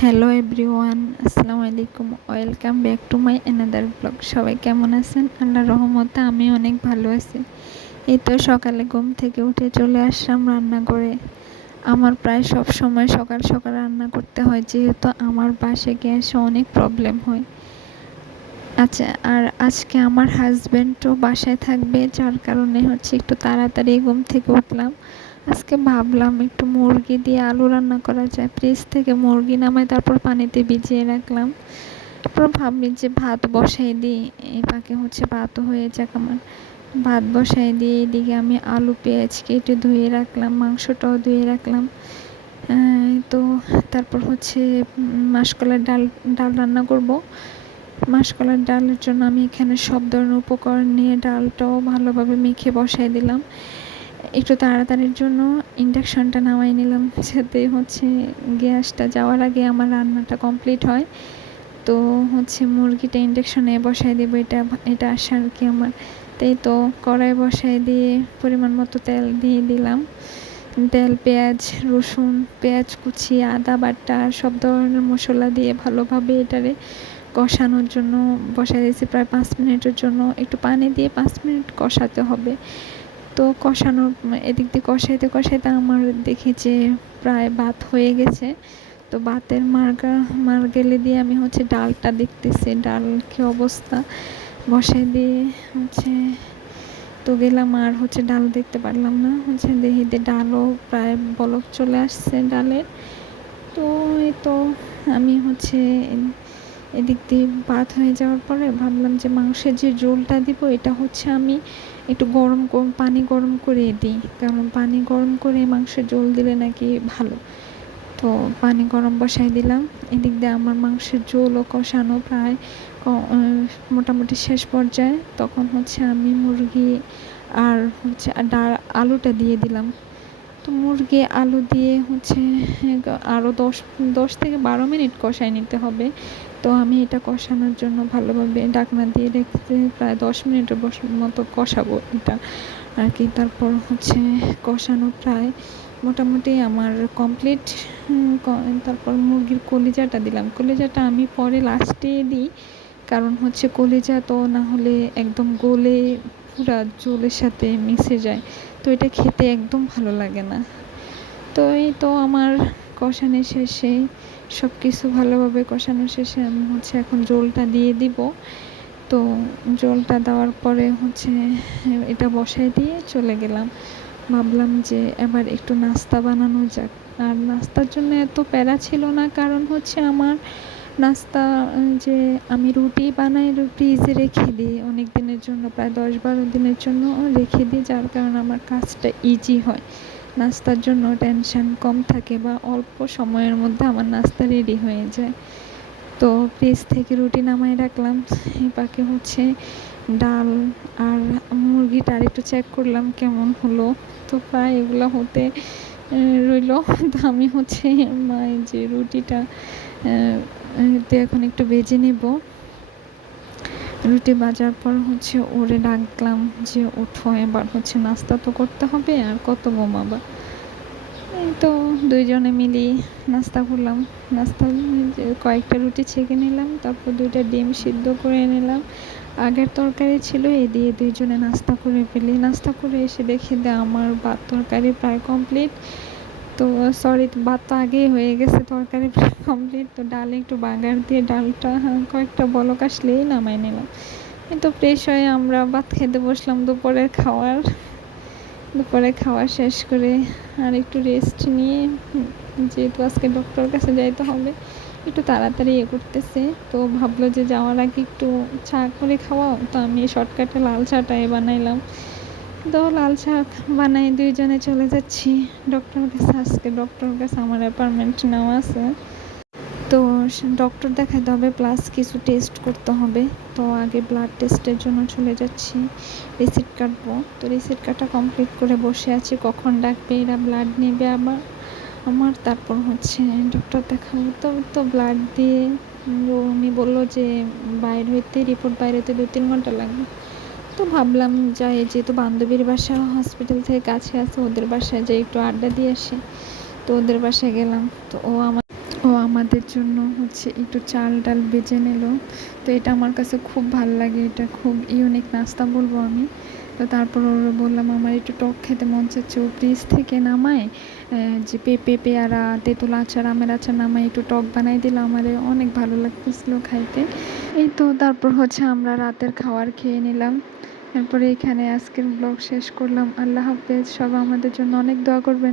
Hello everyone, আসসালামু আলাইকুম। Welcome back to my another blog. সবাই কেমন আছেন? আল্লাহর রহমতে আমি অনেক ভালো আছি। এই তো সকালে ঘুম থেকে উঠে চলে আসলাম রান্না করে। আমার প্রায় সব সময় সকাল সকাল রান্না করতে হয়, যেহেতু আমার বাসায় গ্যাসে অনেক প্রবলেম হয়। আচ্ছা, আর আজকে আমার হাজব্যান্ডও বাসায় থাকবে, যার কারণে একটু তাড়াতাড়ি ঘুম থেকে উঠলাম। আজকে ভাবলাম একটু মুরগি দিয়ে আলু রান্না করা যায়। ফ্রিজ থেকে মুরগি নামাই তারপর পানিতে ভিজিয়ে রাখলাম। তারপর ভাবি যে ভাত বসাই দিই, এই পাকে ভাতও হয়ে যাক আমার। ভাত বসাই দিয়ে এদিকে আমি আলু পেঁয়াজ কেটে ধুয়ে রাখলাম, মাংসটাও ধুয়ে রাখলাম। তো তারপর মাসকলাইয়ের ডাল ডাল রান্না করব। মাসকলাইয়ের ডালের জন্য আমি এখানে সব ধরনের উপকরণ নিয়ে ডালটাও ভালোভাবে মেখে বসাই দিলাম। একটু তাড়াতাড়ির জন্য ইন্ডাকশনটা নামাই নিলাম, যাতে গ্যাসটা যাওয়ার আগে আমার রান্নাটা কমপ্লিট হয়। তো মুরগিটা ইন্ডাকশনে বসাই দেবো, এটা আশা আর কি আমার। তাই তো কড়াই বসাই দিয়ে পরিমাণ মতো তেল দিয়ে দিলাম। তেল, পেঁয়াজ, রসুন, পেঁয়াজ কুচি, আদা বাটা, সব ধরনের মশলা দিয়ে ভালোভাবে এটারে কষানোর জন্য বসাই দিয়েছি প্রায় 5 মিনিটের জন্য। একটু পানি দিয়ে 5 মিনিট কষাতে হবে। তো এদিক দিয়ে কষাইতে কষাইতে আমার দেখি যে প্রায় ভাত হয়ে গেছে। তো ভাতের মারগেলে দিয়ে আমি ডালটা দেখতেছি, ডাল কি অবস্থা। বসাই দিয়ে তো গেলাম, আর ডাল দেখতে পারলাম না। দেখি যে ডালও প্রায় বলক চলে আসছে ডালের। তো এই তো আমি এদিক দিয়ে ভাত হয়ে যাওয়ার পরে ভাবলাম যে মাংসের যে ঝোলটা দিব, এটা আমি একটু পানি গরম করে দিই, কারণ পানি গরম করে মাংসের ঝোল দিলে নাকি ভালো। তো পানি গরম বসাই দিলাম। এদিক দিয়ে আমার মাংসের ঝোলও কষানো প্রায় মোটামুটি শেষ পর্যায়ে। তখন আমি মুরগি আর ডাল আলুটা দিয়ে দিলাম। তো মুরগি আলু দিয়ে আরও 10 থেকে 12 মিনিট কষাই নিতে হবে। তো আমি এটা কষানোর জন্য ভালোভাবে ঢাকনা দিয়ে রেখে প্রায় 10 মিনিটের মতো কষাবো এটা আর কি। তারপর কষানো প্রায় মোটামুটি আমার কমপ্লিট। তারপর মুরগির কলিজাটা দিলাম। কলিজাটা আমি পরে লাস্টে দিই, কারণ কলিজা তো না হলে একদম গলে পুরা ঝোলের সাথে মিশে যায়, তো এটা খেতে একদম ভালো লাগে না। তো এই তো আমার কষানো শেষে সব কিছু ভালোভাবে কষানো শেষে আমি এখন ঝোলটা দিয়ে দিব। তো ঝোলটা দেওয়ার পরে এটা বসাই দিয়ে চলে গেলাম। ভাবলাম যে এবার একটু নাস্তা বানানো যাক। আর নাস্তার জন্য এত প্যারা ছিল না, কারণ আমার নাস্তা যে আমি রুটি বানাই, ফ্রিজে রেখে দিই অনেক দিনের জন্য, প্রায় 10-12 দিনের জন্য রেখে দিই, যার কারণে আমার কাজটা ইজি হয়। নাস্তার জন্য টেনশন কম থাকে, বা অল্প সময়ের মধ্যে আমার নাস্তা রেডি হয়ে যায়। তো ফ্রিজ থেকে রুটি নামাই রাখলাম। এই পাকে ডাল আর মুরগিটা আর একটু চেক করলাম কেমন হলো। তো প্রায় এগুলো হতে রইল। তো আমি যে রুটিটা এখন একটু ভেজে নেব। রুটি ভাজার পর ওরে ডাকলাম যে ওঠো, এবার নাস্তা তো করতে হবে, আর কত ঘুমাবা। এই তো দুইজনে মিলি নাস্তা করলাম। নাস্তা কয়েকটা রুটি ছেঁকে নিলাম, তারপর 2টা ডিম সিদ্ধ করে নিলাম। আগের তরকারি ছিল, এই দিয়ে দুইজনে নাস্তা করে ফেলি। নাস্তা করে এসে দেখি যে আমার ভাত তরকারি প্রায় কমপ্লিট। তো সরি, ভাত তো আগেই হয়ে গেছে, তরকারি প্রায় কমপ্লিট। তো ডালে একটু বাগার দিয়ে ডালটা কয়েকটা বলক আসলেই নামাই নিলাম। তো ফ্রেশ হয়ে আমরা ভাত খেতে বসলাম। দুপুরে খাওয়া শেষ করে আর একটু রেস্ট নিয়ে, যেহেতু আজকে ডক্টর কাছে যাইতে হবে, একটু তাড়াতাড়ি করতেছে। তো ভাবলো যে যাওয়ার আগে একটু চা করে খাওয়াও, তো আমি শর্টকাটে লাল চাটাই বানাইলাম। তো লাল চা বানাই দুইজনে চলে যাচ্ছি ডক্টরের কাছে। আজকে ডক্টরের কাছে আমার অ্যাপয়েন্টমেন্ট নেওয়া আছে। তো ডক্টর দেখাতে হবে, প্লাস কিছু টেস্ট করতে হবে। তো আগে ব্লাড টেস্টের জন্য চলে যাচ্ছি, রিসিট কাটবো। তো রিসিট কাটা কমপ্লিট করে বসে আছি, কখন ডাকবে এরা, ব্লাড নেবে আবার আমার। তারপর ডক্টর দেখাবো। তো ব্লাড দিয়ে উনি বললো যে রিপোর্ট বাইরে হইতে 2-3 ঘন্টা লাগবে। তো ভাবলাম যাই, যেহেতু বান্ধবীর বাসা হসপিটাল থেকে কাছে আছে, ওদের বাসায় যাই একটু আড্ডা দিয়ে আসি। তো ওদের বাসায় গেলাম। তো ও আমাদের জন্য হচ্ছে একটু চাল ডাল বেজে নিল। তো এটা আমার কাছে খুব ভাল লাগে, এটা খুব ইউনিক নাস্তা বলবো আমি। তো তারপর ওর বললাম আমার একটু টক খেতে মন চাচ্ছে, ও ফ্রিজ থেকে নামায় যে পেঁপে পেয়ারা তেঁতুল আচার আমের আচার নামায় একটু টক বানাই দিল, আমারে অনেক ভালো লাগতেছিল খাইতে। এই তো তারপর হচ্ছে আমরা রাতের খাবার খেয়ে নিলাম। এরপরে এখানে আজকের ব্লগ শেষ করলাম। আল্লাহ হাফেজ। সবাই আমাদের জন্য অনেক দোয়া করবেন।